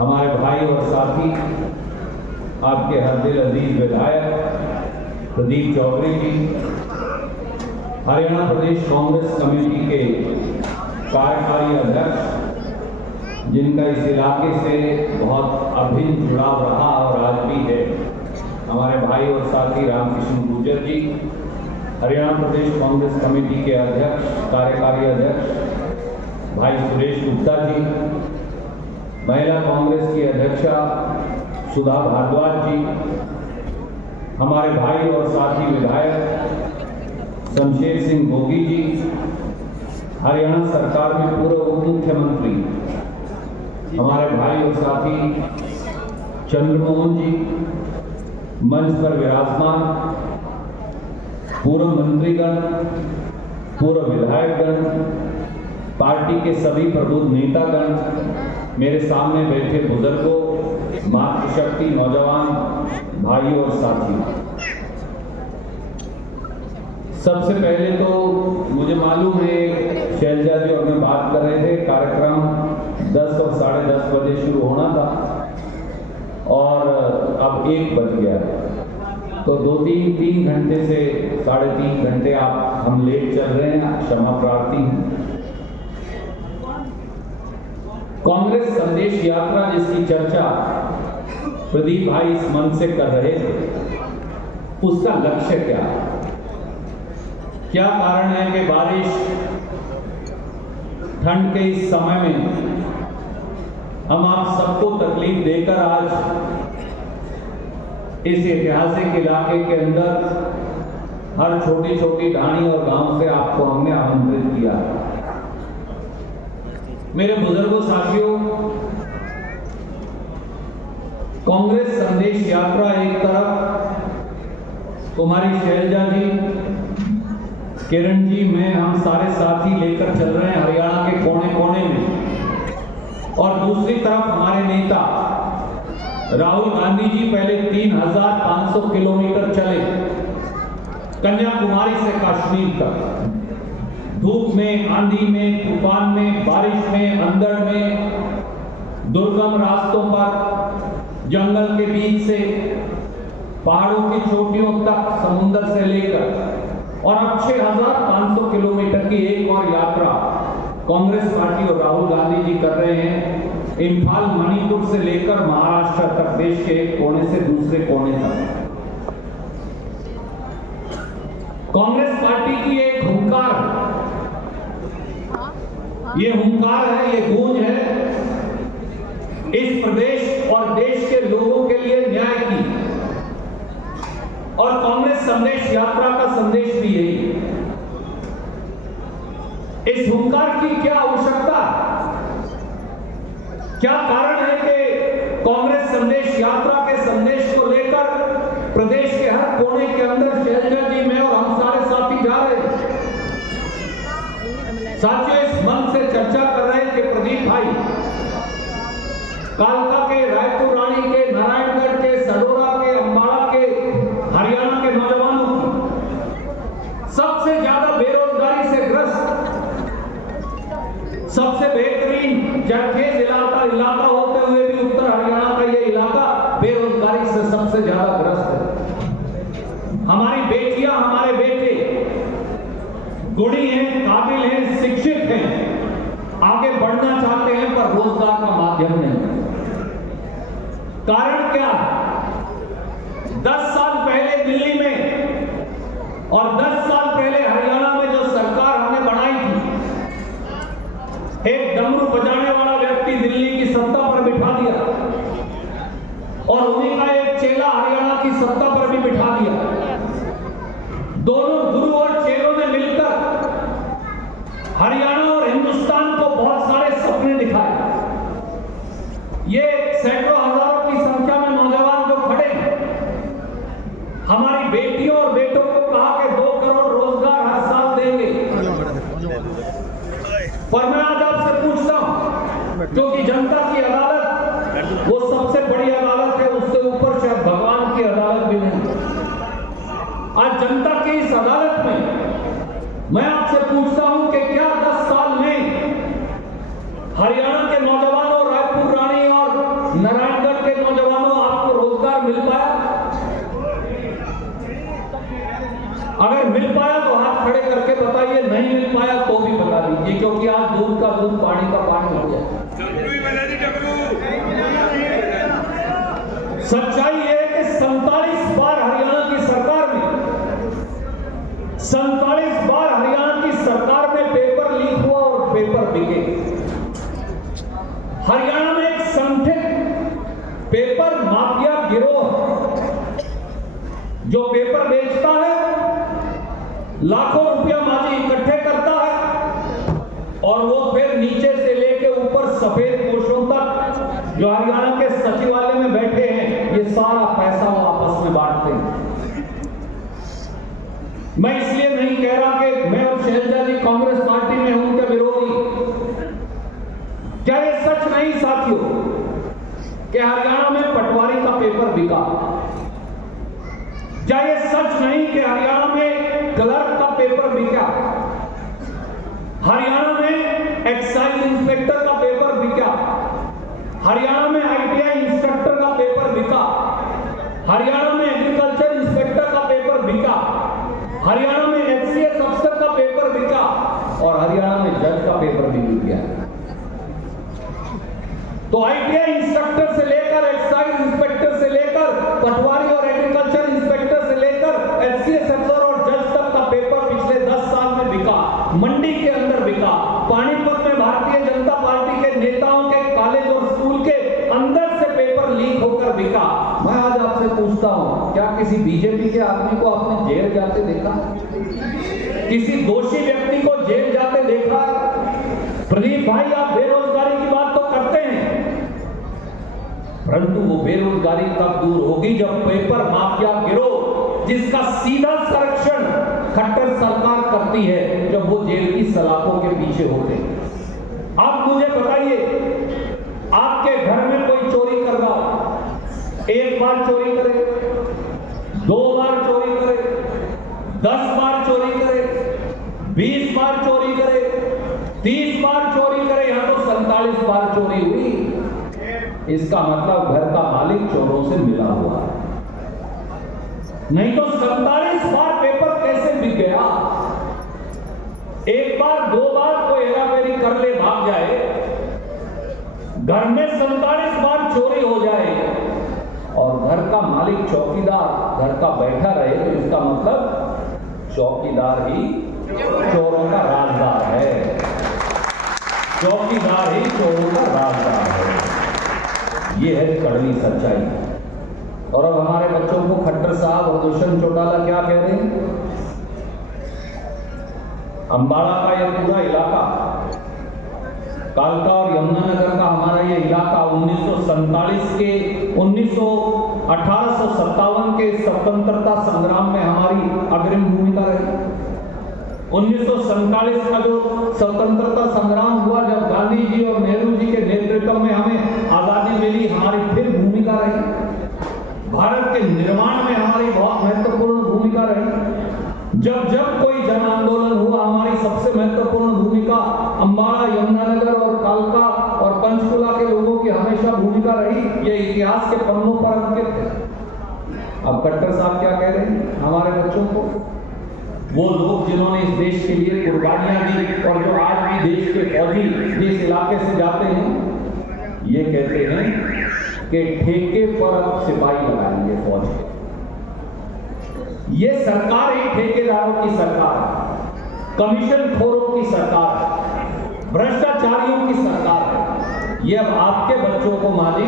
हमारे भाई और साथी, आपके हर दिल अजीज विधायक प्रदीप चौधरी जी, हरियाणा प्रदेश कांग्रेस कमेटी के कार्यकारी अध्यक्ष, जिनका इस इलाके से बहुत अभिन्न जुड़ाव रहा और आज भी है, हमारे भाई और साथी रामकृष्ण गुर्जर जी, हरियाणा प्रदेश कांग्रेस कमेटी के अध्यक्ष, कार्यकारी अध्यक्ष भाई सुरेश गुप्ता जी, महिला कांग्रेस की अध्यक्षा सुधा भारद्वाज जी, हमारे भाई और साथी विधायक शमशेर सिंह गोगी जी, हरियाणा सरकार में पूर्व उप मुख्यमंत्री हमारे भाई और साथी चंद्रमोहन जी, मंच पर विराजमान पूर्व मंत्रीगण, पूर्व विधायकगण, पार्टी के सभी प्रबुद्ध नेतागण, मेरे सामने बैठे बुजुर्गों, मातृशक्ति, नौजवान भाई और साथी, सबसे पहले तो मुझे मालूम है शैलजा जी और मैं बात कर रहे थे, कार्यक्रम 10 और 10:30 बजे शुरू होना था और अब 1 बज गया, तो 2-3 घंटे से 3.5 घंटे हम लेट चल रहे हैं, क्षमा प्रार्थी हैं। कांग्रेस संदेश यात्रा जिसकी चर्चा प्रदीप भाई इस मंच से कर रहे थे, उसका लक्ष्य क्या कारण है कि बारिश, ठंड के इस समय में हम आप सबको तकलीफ देकर आज इस ऐतिहासिक इलाके के अंदर हर छोटी छोटी ढाणी और गांव से आपको हमने आमंत्रित किया। मेरे बुजुर्गों, साथियों, कांग्रेस संदेश यात्रा एक तरफ कुमारी शैलजा जी, किरण जी, मैं, हम सारे साथी लेकर चल रहे हैं हरियाणा के कोने कोने में, और दूसरी तरफ हमारे नेता राहुल गांधी जी पहले 3500 किलोमीटर चले कन्याकुमारी से कश्मीर तक, धूप में, आंधी में, तूफान में, बारिश में, अंधड़ में, दुर्गम रास्तों पर, जंगल के बीच से पहाड़ों की चोटियों तक, समुद्र से लेकर, और अब 6500 किलोमीटर की एक और यात्रा कांग्रेस पार्टी और राहुल गांधी जी कर रहे हैं, इंफाल, मणिपुर से लेकर महाराष्ट्र तक, देश के एक कोने से दूसरे कोने तक। कांग्रेस पार्टी की एक हुंकार, ये हुंकार है, ये गूंज है इस प्रदेश और देश के लोगों के लिए न्याय की, और कांग्रेस संदेश यात्रा का संदेश भी यही। इस हुंकार की क्या आवश्यकता, क्या कारण है कि कांग्रेस संदेश यात्रा के संदेश को लेकर प्रदेश के हर कोने के अंदर शैलजा जी, मैं और हम सारे साथी जा रहे हैं। साथियों, इस मंच से चर्चा कर रहे हैं कि प्रदीप भाई कालका के, रायपुर रानी के, नारायणगढ़ के, सडोरा के, अंबाला के, हरियाणा के नौजवानों की सबसे ज्यादा बेरोजगारी से ग्रस्त, सबसे बेहतरीन जरखेज इलाका होते हुए भी उत्तर हरियाणा का यह इलाका बेरोजगारी से सबसे ज्यादा ग्रस्त है। हमारी बेटियां, हमारे बेटे गुणी हैं, काबिल हैं, शिक्षित हैं, आगे बढ़ना चाहते हैं, पर रोजगार का माध्यम नहीं। कारण क्या है? 10 साल पहले दिल्ली में और 10 साल पहले हरियाणा में जो सरकार हमने बनाई थी, एक डमरू बजाने वाला व्यक्ति दिल्ली की सत्ता पर बिठा दिया और उन्हीं का एक चेला हरियाणा की सत्ता पर भी बिठा दिया। दोनों गुरु और चेलों ने मिलकर हरियाणा और हिंदुस्तान को बहुत सारे सपने दिखाए। ये सैकड़ों हजारों की संख्या में नौजवान जो खड़े हैं, हमारी बेटियों और बेटों को कहा कि 2 करोड़ रोजगार हर साल देंगे। पर मैं आज आपसे पूछता हूं, क्योंकि जनता की अदालत वो सबसे बड़ी अदालत है, उससे ऊपर शायद भगवान की अदालत भी नहीं। आज जनता की इस अदालत में मैं आपसे पूछता हूं कि क्या 10 साल में हरियाणा के नौजवानों, रायपुर रानी और नारायणगढ़ के नौजवानों, आपको रोजगार मिल पाया? अगर मिल पाया तो हाथ खड़े करके बताइए, नहीं मिल पाया तो भी बता दीजिए, क्योंकि आज दूध का दूध पानी का पानी हो गया। सच्चाई ये है कि 47 बार हरियाणा की सरकार में 47 बार हरियाणा की सरकार में पेपर लीक हुआ और पेपर बिके। हरियाणा में एक संगठित पेपर माफिया गिरोह जो पेपर बेचता है, लाखों रुपया माजी इकट्ठे करता है और वो फिर नीचे से लेके ऊपर सफेद पोशों तक जो हरियाणा के सचिवालय में बैठे हैं, ये सारा पैसा वो आपस में बांटते हैं। मैं इसलिए नहीं कह रहा कि मैं और शैलजा जी कांग्रेस पार्टी में हूं क्या विरोधी। क्या ये सच नहीं साथियों कि हरियाणा में पटवारी का पेपर बिका? क्या ये सच नहीं कि हरियाणा में क्लर्क का पेपर बिका? हरियाणा में एक्साइज इंस्पेक्टर का पेपर बिका? हरियाणा में आईटीआई इंस्ट्रक्टर का पेपर बिका? हरियाणा में एग्रीकल्चर इंस्पेक्टर का पेपर बिका? हरियाणा में एचसीएस अफसर का पेपर बिका और हरियाणा में जज का पेपर भी बिक गया। तो आईटीआई इंस्ट्रक्टर से लेकर एक्साइज इंस्पेक्टर से लेकर पटवारी और एग्रीकल्चर इंस्पेक्टर से लेकर एचसीएस अफसर और जज तक का पेपर पिछले 10 साल में बिका, मंडी के अंदर बिका, पानीपत में भारतीय जनता पार्टी के नेताओं के कॉलेज और स्कूल के अंदर से पेपर लीक होकर बिका। मैं आज आपसे पूछता हूं, क्या किसी बीजेपी के आदमी को आपने जेल जाते देखा? किसी दोषी व्यक्ति को जेल जाते देखा? प्रदीप भाई, आप बेरोजगारी की बात तो करते हैं, परंतु वो बेरोजगारी तब दूर होगी जब पेपर माफिया गिरोह, जिसका सीधा संरक्षण खट्टर सरकार करती है, जब वो जेल की सलाखों के पीछे होते हैं। आप मुझे बताइए, आपके घर में कोई चोरी कर रहा हो, एक बार चोरी करे, 2 बार चोरी करे, 10 बार चोरी करे, 20 बार चोरी करे, 30 बार चोरी करे, यहां तो 47 बार चोरी हुई। इसका मतलब घर का मालिक चोरों से मिला हुआ है। नहीं तो 47 बार पेपर कैसे बिक गया? एक बार 2 बार कोई हेराफेरी कर ले, भाग जाए, घर में 47 बार चोरी हो जाए और घर का मालिक चौकीदार घर का बैठा रहे, तो इसका मतलब चौकीदार ही चोरों का राजदार है। चौकीदार ही चोरों का राजदार है। ये है कड़वी सच्चाई। और अब हमारे बच्चों को खट्टर साहब और दुष्यंत चौटाला क्या कह रहे हैं? अंबाला का यह पूरा इलाका, कालका और यमुनानगर का हमारा ये इलाका 1947 के 1857 के स्वतंत्रता संग्राम में हमारी अग्रिम भूमिका रही। 1947 का जो स्वतंत्रता संग्राम हुआ, जब गांधी जी और नेहरू जी के नेतृत्व में हमें आजादी मिली, हमारी फिर भूमिका रही। भारत के निर्माण में हमारी बहुत महत्वपूर्ण भूमिका रही। जब जब कोई जन आंदोलन हुआ, हमारी सबसे महत्वपूर्ण भूमिका अंबाला, यमुनानगर और कालका और पंचकुला के लोगों की हमेशा भूमिका रही। ये इतिहास के पन्नों पर अंकित है। अब खट्टर साहब क्या कह रहे हैं हमारे बच्चों को? वो लोग जिन्होंने इस देश के लिए कुर्बानियां दी और जो आज भी देश के फौजी जिस इलाके से जाते हैं, ये कहते हैं कि ठेके पर अब सिपाही लगाएंगे फौज के। ये सरकार ही ठेकेदारों की सरकार है, कमीशन खोरों की सरकार है, भ्रष्टाचारियों की सरकार है। ये अब आपके बच्चों को माजी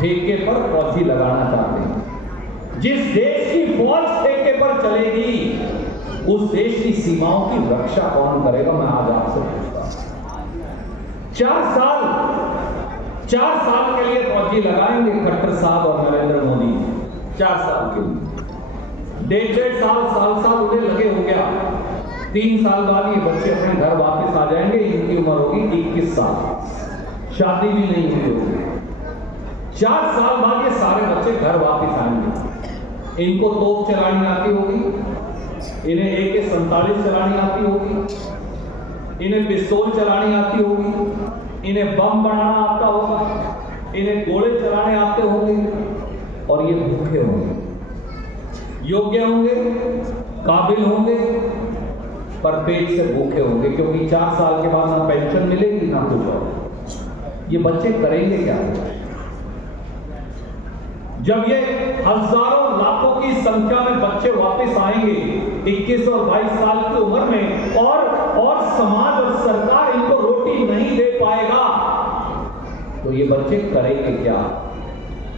ठेके पर फौजी लगाना चाहते हैं। जिस देश की फौज ठेके पर चलेगी, उस देश की सीमाओं की रक्षा कौन करेगा? मैं आज आपसे पूछता हूं। 4 साल के लिए फौजी लगाएंगे खट्टर साहब और नरेंद्र मोदी। 4 साल के लिए 1.5 साल उन्हें लगे हो गया। 3 साल बाद ये बच्चे अपने घर वापस आ जाएंगे। इनकी उम्र होगी 21 साल, शादी भी नहीं हुई होगी। 4 साल बाद ये सारे बच्चे घर वापस आएंगे। इनको तोप चलानी आती होगी, इन्हें AK-47 चलानी आती होगी, इन्हें पिस्तौल चलानी आती होगी, इन्हें बम बनाना आता होगा, इन्हें गोले योग्य होंगे, काबिल होंगे, पर पेट से भूखे होंगे, क्योंकि 4 साल के बाद ना पेंशन मिलेगी ना कुछ और। ये बच्चे करेंगे क्या? जब ये हजारों लाखों की संख्या में बच्चे वापस आएंगे 21 और 22 साल की उम्र में, और समाज और सरकार इनको रोटी नहीं दे पाएगा, तो ये बच्चे करेंगे क्या?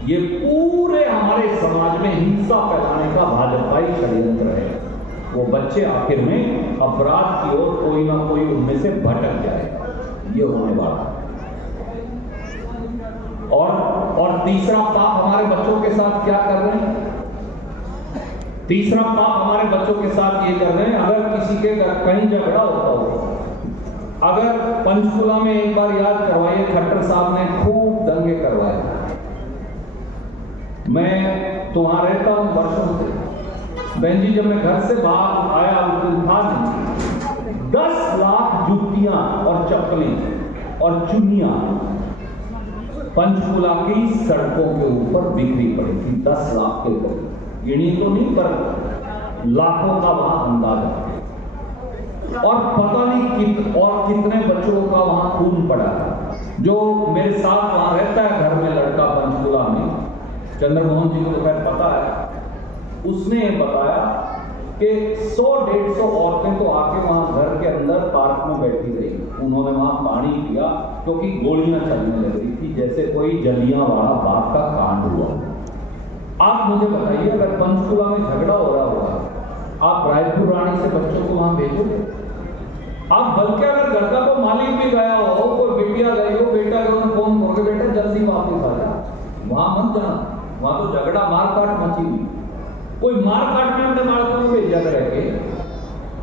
ये पूरे हमारे समाज में हिंसा फैलाने का भाजपाई षड्यंत्र है। वो बच्चे आखिर में अपराध की ओर कोई ना कोई उनमें से भटक जाएगा, ये होने वाला है। और तीसरा पाप हमारे बच्चों के साथ क्या कर रहे हैं? तीसरा पाप हमारे बच्चों के साथ ये कर रहे हैं, अगर किसी के कहीं झगड़ा होता हो, अगर पंचकुला में एक बार याद करवाइए, खट्टर साहब ने खूब दंगे करवाए। मैं तो वहां रहता हूं वर्षों से। बहन जी, जब मैं घर से बाहर आया उस दिन था नहीं, 10 लाख जूतियां और चप्पलें और चुन्नियां पंचकुला की सड़कों के ऊपर बिखरी पड़ी थी। 10 लाख के ऊपर, गिनी तो नहीं पर लाखों का वहां अंदाजा। और पता नहीं कितने बच्चों का वहां खून पड़ा। जो मेरे साथ वहां रहता है घर में लड़का पंचकुला में, चंद्रमोहन जी को खैर पता है, उसने बताया कि 100-150 औरतें तो आके वहां घर के अंदर पार्क में बैठी रही। उन्होंने वहां पानी पिया क्योंकि गोलियां चलने लग रही थी, जैसे कोई जलियांवाला बाग का कांड हुआ। आप मुझे बताइए, अगर पंचकुला में झगड़ा हो रहा होगा, आप रायपुर रानी से बच्चों को वहां भेजोगे? आप बल्कि अगर घर का तो मालिक भी गया हो, कोई बिटिया गई हो, बेटा गया, फोन करोगे बेटा जल्दी वापस आ जा, वहां मत जाना, वहां तो झगड़ा मारकाट मची हुई। कोई मारकाट में अपने बालकों को भेजा करके?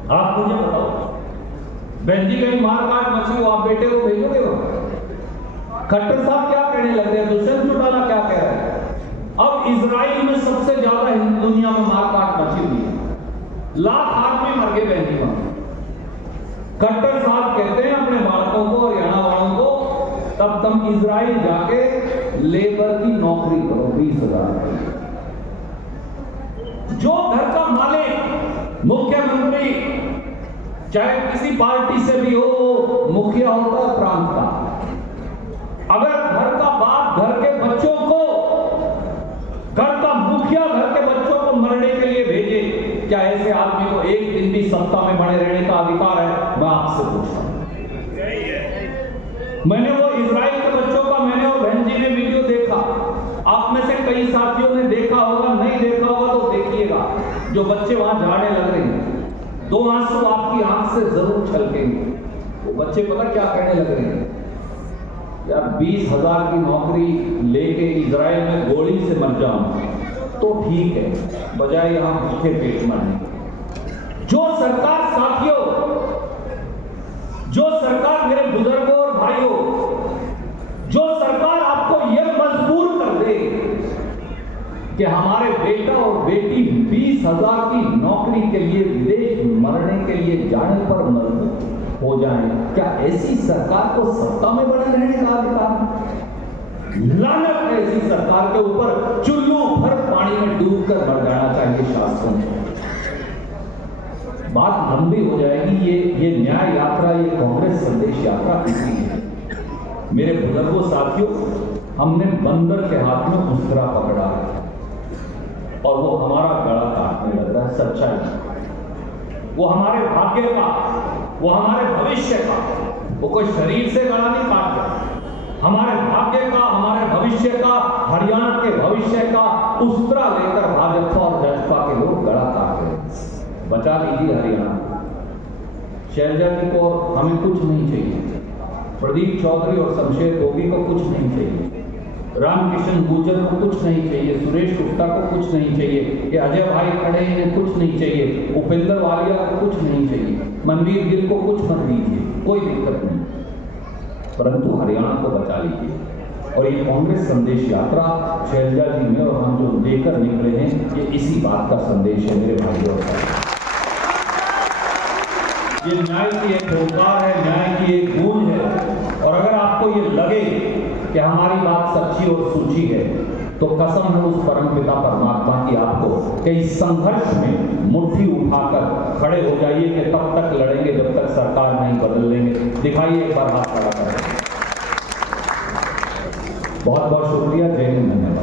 आप मुझे बताओ, बहन जी कहीं मारकाट मची हो, आप बेटे को भेजोगे वहां? खट्टर साहब क्या कहने लग रहे हैं? दुष्यंत चौटाला क्या कह रहे हैं? अब इजराइल में सबसे ज्यादा दुनिया में मारकाट मची हुई है, लाख आदमी मर गए बहन जी वहां। खट्टर साहब कहते हैं अपने बालकों को, हरियाणा वालों को, तब तुम इजराइल जाके लेबर की नौकरी करो 20,000। जो घर का मालिक मुख्यमंत्री चाहे किसी पार्टी से भी हो, मुखिया होता है प्रांत का, अगर घर का बाप घर के बच्चों को, घर का मुखिया घर के बच्चों को मरने के लिए भेजे, क्या ऐसे आदमी को एक दिन भी सत्ता में बने रहने का अधिकार है? मैं आपसे पूछता हूं। मैंने वो इजराइल के बच्चों का, मैंने और बहन जी ने वीडियो देखा, आप में से कई साथियों ने देखा होगा, नहीं देखा होगा तो देखिएगा। जो बच्चे वहां जाने लग रहे हैं, 2 आंसू आपकी आंख से जरूर छलकेंगे। वो बच्चे पता क्या कहने लग रहे हैं? यार 20,000 की नौकरी लेके इजराइल में गोली से मर जाऊं तो ठीक है, बजाय यहां भूखे पेट मरने। जो सरकार साथियों, जो सरकार मेरे बुजुर्गों और भाइयों, जो सरकार आपको यह मजबूर कर दे कि हमारे बेटा और बेटी 20,000 की नौकरी के लिए विदेश मरने के लिए जाने पर मजबूर हो जाए, क्या ऐसी सरकार को सत्ता में बने रहने का अधिकार? लानत है ऐसी सरकार के ऊपर। चुल्लू भर पानी में डूबकर मर जाना चाहिए शासकों को। बात लंबी हो जाएगी। ये न्याय यात्रा, ये कांग्रेस संदेश यात्रा किसी है। मेरे बुजुर्गों साथियों, हमने बंदर के हाथ में मुस्कुरा पकड़ा है और वो हमारा गला काटने लग रहा है। सच्चाई, वो हमारे भाग्य का, वो हमारे भविष्य का, वो कोई शरीर से गला नहीं काटता। हमारे भाग्य का, हमारे भविष्य का, हरियाणा के भविष्य का उस्तरा लेकर भाजपा और जसपा के लोग गला काट रहे हैं। बचा लीजिए हरियाणा। शैलजा जी को हमें कुछ नहीं चाहिए, प्रदीप चौधरी और शमशेर गोगी को कुछ नहीं चाहिए, रामकिशन गुर्जर को कुछ नहीं चाहिए, सुरेश गुप्ता को कुछ नहीं चाहिए, ये अजय भाई खड़े इन्हें कुछ नहीं चाहिए, उपेंद्र वालिया को कुछ नहीं चाहिए, मनवीर गिल को कुछ मत दीजिए, कोई दिक्कत नहीं, परंतु हरियाणा को बचा लीजिए। और ये कांग्रेस संदेश यात्रा शैलजा जी में और हम जो लेकर निकले हैं, ये इसी बात का संदेश है मेरे भाइयों का। ये न्याय की एक होकार है, न्याय की एक गूंज है। और अगर आपको ये लगे कि हमारी बात सच्ची और सूची है, तो कसम है उस परमपिता परमात्मा की आपको कि इस संघर्ष में मुट्ठी उठाकर खड़े हो जाइए कि तब तक लड़ेंगे जब तक सरकार नहीं बदल लेंगे। दिखाइए एक बार हाथ खड़ा करें। बहुत बहुत शुक्रिया। जय हिंद। धन्यवाद।